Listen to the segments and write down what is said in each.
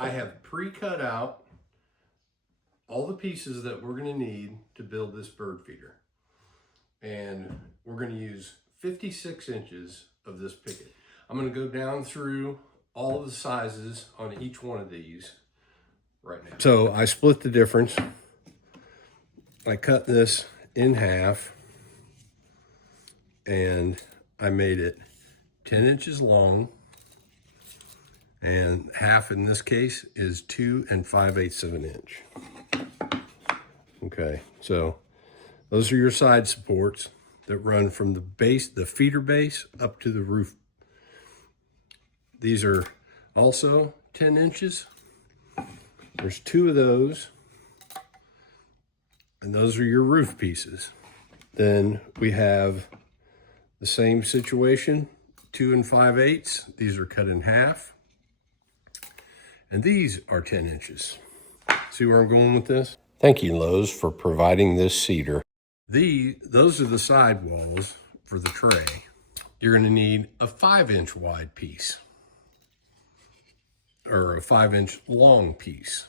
I have pre-cut out all the pieces that we're gonna need to build this bird feeder. And we're gonna use 56 inches of this Picket. I'm gonna go down through all of the sizes on each one of these right now. So I split the difference. I cut this in half and I made it 10 inches long, and half in this case is 2 5/8 of an inch. Okay, so those are your side supports that run from the base, the feeder base, up to the roof. These are also 10 inches. There's 2 of those, and those are your roof pieces. Then we have the same situation, 2 5/8. These are cut in half. And these are 10 inches. See where I'm going with this? Thank you, Lowe's, for providing this cedar. Those are the side walls for the tray. You're gonna need a 5-inch wide piece, or a 5-inch long piece.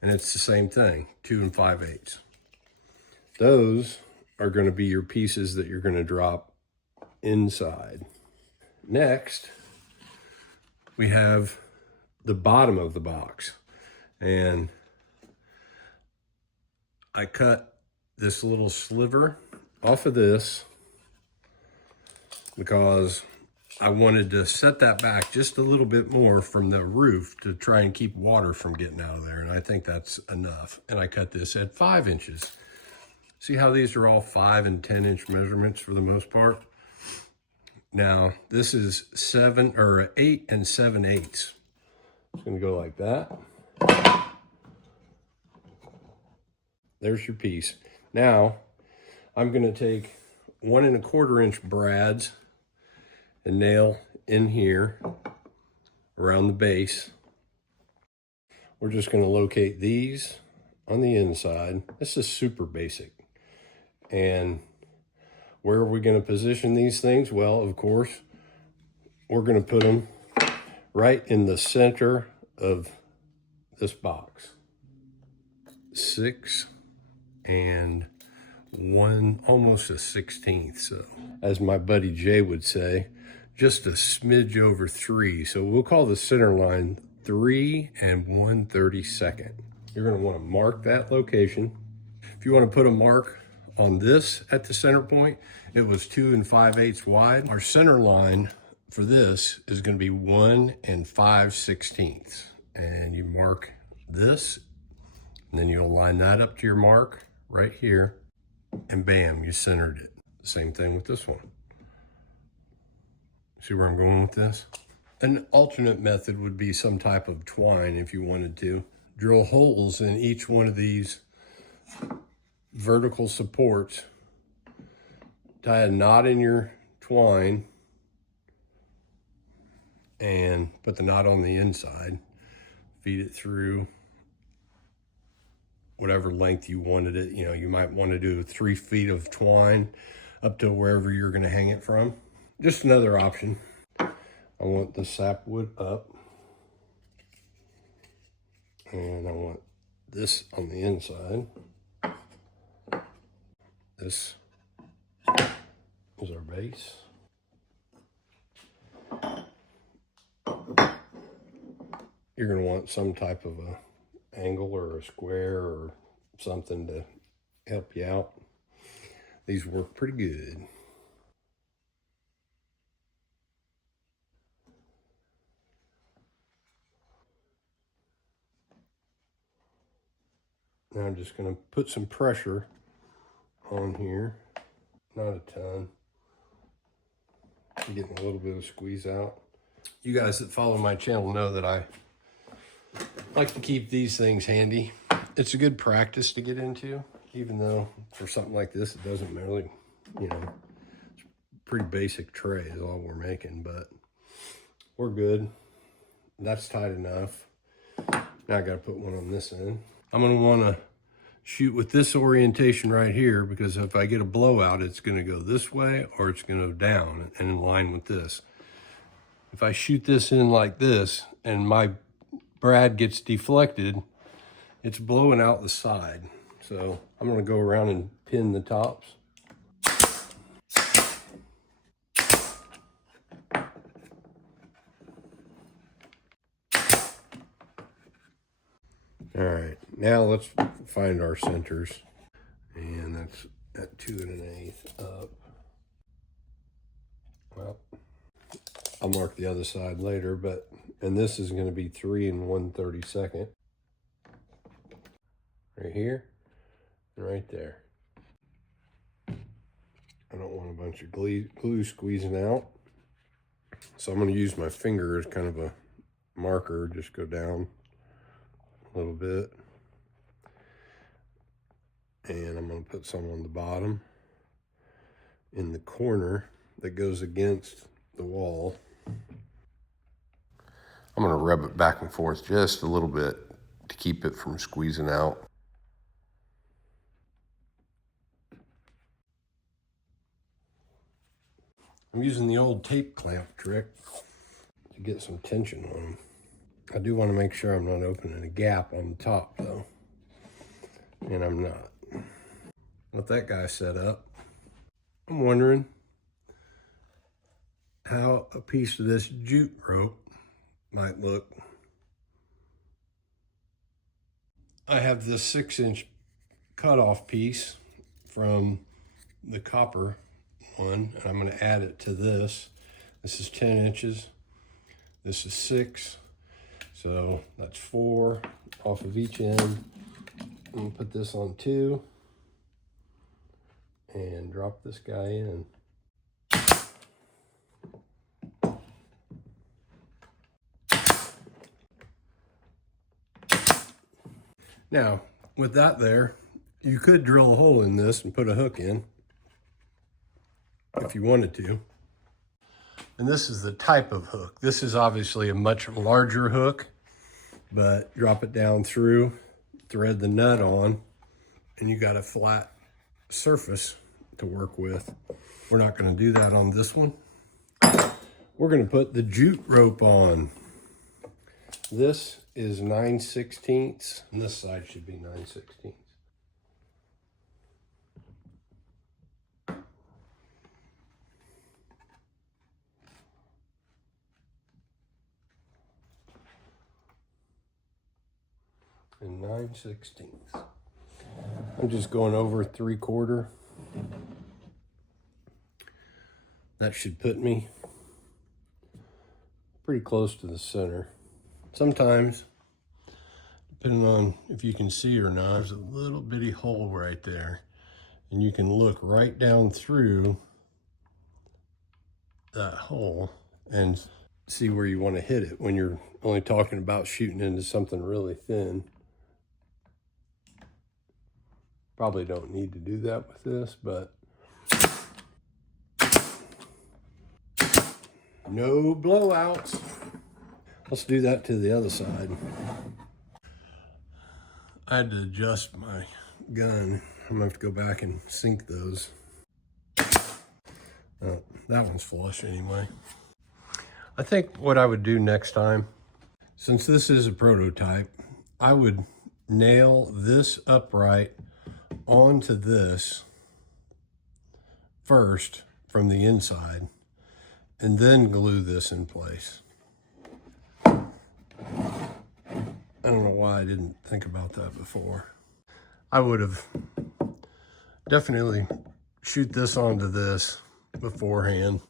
And it's the same thing, 2 5/8. Those are gonna be your pieces that you're gonna drop inside. Next, we have the bottom of the box. And I cut this little sliver off of this because I wanted to set that back just a little bit more from the roof to try and keep water from getting out of there. And I think that's enough. And I cut this at 5 inches. See how these are all 5 and 10 inch measurements for the most part? Now, this is 8 and 7/8. It's gonna go like that. There's your piece. Now, I'm gonna take 1 1/4 inch brads and nail in here around the base. We're just gonna locate these on the inside. This is super basic. And where are we gonna position these things? Well, of course, we're gonna put them right in the center of this box. 6 and 1, almost a 16th. So as my buddy Jay would say, just a smidge over 3. So we'll call the center line 3 and 1/32. You're gonna wanna mark that location. If you wanna put a mark on this at the center point, it was 2 5/8 wide. Our center line for this is going to be 1 5/16. And you mark this, and then you'll line that up to your mark right here, and bam, you centered it. Same thing with this one. See where I'm going with this? An alternate method would be some type of twine if you wanted to. Drill holes in each one of these vertical supports, tie a knot in your twine, and put the knot on the inside, feed it through whatever length you wanted it. You know, you might want to do 3 feet of twine up to wherever you're going to hang it from. Just another option. I want the sapwood up, and I want this on the inside. This is our base. You're going to want some type of a angle or a square or something to help you out. These work pretty good. Now I'm just going to put some pressure on here, not a ton. I'm getting a little bit of squeeze out. You guys that follow my channel know that I like to keep these things handy. It's a good practice to get into, even though for something like this, it doesn't really, you know, it's a pretty basic tray is all we're making, but we're good. That's tight enough. Now I got to put one on this end. I'm going to want to shoot with this orientation right here, because if I get a blowout, it's going to go this way or it's going to go down and in line with this. If I shoot this in like this and my brad gets deflected, it's blowing out the side. So I'm going to go around and pin the tops. All right, now let's find our centers. And that's at 2 1/8 up. Well, I'll mark the other side later, and this is going to be 3 1/32. Right here and right there. I don't want a bunch of glue squeezing out. So I'm going to use my finger as kind of a marker, just go down a little bit. And I'm going to put some on the bottom in the corner that goes against the wall. I'm going to rub it back and forth just a little bit to keep it from squeezing out. I'm using the old tape clamp trick to get some tension on them. I do want to make sure I'm not opening a gap on the top though. And I'm not. Let that guy set up. I'm wondering how a piece of this jute rope might look. I have this 6-inch cutoff piece from the copper one, and I'm going to add it to this. This is 10 inches. This is 6. So that's 4 off of each end. I'm going to put this on 2 and drop this guy in. Now, with that there, you could drill a hole in this and put a hook in if you wanted to. And this is the type of hook. This is obviously a much larger hook, but drop it down through, thread the nut on, and you got a flat surface to work with. We're not going to do that on this one. We're going to put the jute rope on. This is 9/16, and this side should be 9/16. And 9/16. I'm just going over 3/4. That should put me pretty close to the center. Sometimes, depending on if you can see or not, there's a little bitty hole right there. And you can look right down through that hole and see where you want to hit it when you're only talking about shooting into something really thin. Probably don't need to do that with this, but no blowouts. Let's do that to the other side. I had to adjust my gun. I'm gonna have to go back and sync those. Oh, that one's flush anyway. I think what I would do next time, since this is a prototype, I would nail this upright onto this first from the inside and then glue this in place. I don't know why I didn't think about that before. I would have definitely shoot this onto this beforehand.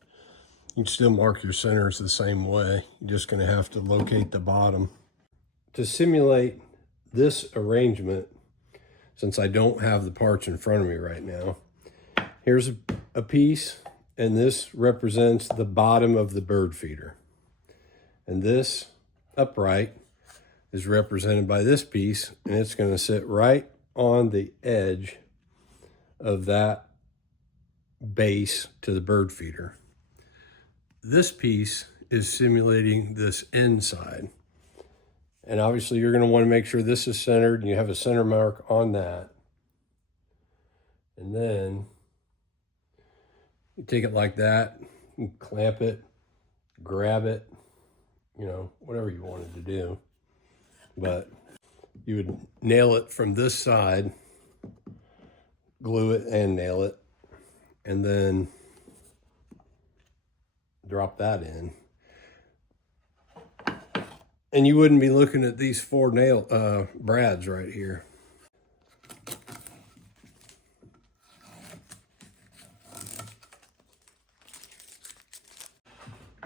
You can still mark your centers the same way. You're just going to have to locate the bottom. To simulate this arrangement, since I don't have the parts in front of me right now, here's a piece, and this represents the bottom of the bird feeder. And this upright is represented by this piece, and it's going to sit right on the edge of that base to the bird feeder. This piece is simulating this inside. And obviously you're going to want to make sure this is centered and you have a center mark on that. And then you take it like that, you clamp it, grab it, you know, whatever you wanted to do. but you would nail it from this side, glue it and nail it, and then drop that in. And you wouldn't be looking at these 4 nail brads right here.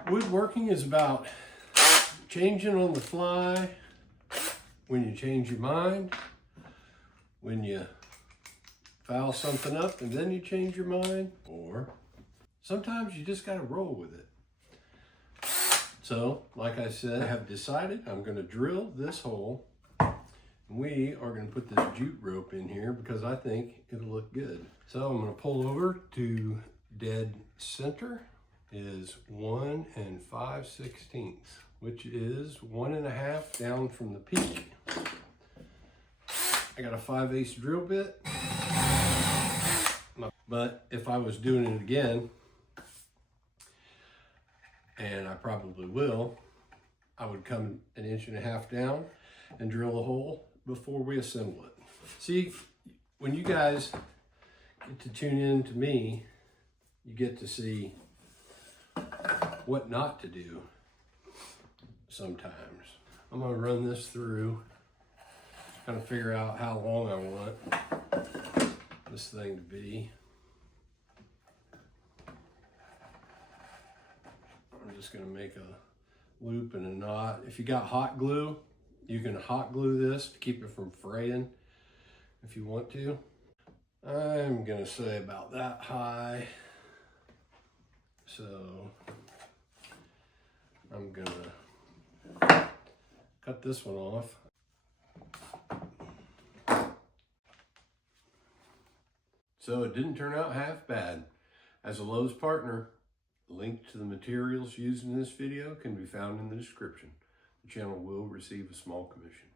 Woodworking is about changing on the fly, when you change your mind, when you foul something up and then you change your mind, or sometimes you just gotta roll with it. So, like I said, I have decided I'm gonna drill this hole. We are gonna put this jute rope in here because I think it'll look good. So I'm gonna pull over to dead center is 1 5/16, which is 1.5 down from the peak. I got a 5/8 drill bit, but if I was doing it again, and I probably will, I would come 1.5 inches down and drill the hole before we assemble it. See, when you guys get to tune in to me, you get to see what not to do sometimes. I'm gonna run this through, kind of figure out how long I want this thing to be. I'm just gonna make a loop and a knot. If you got hot glue, you can hot glue this to keep it from fraying if you want to. I'm gonna say about that high. So I'm gonna cut this one off. So it didn't turn out half bad. As a Lowe's partner, the link to the materials used in this video can be found in the description. The channel will receive a small commission.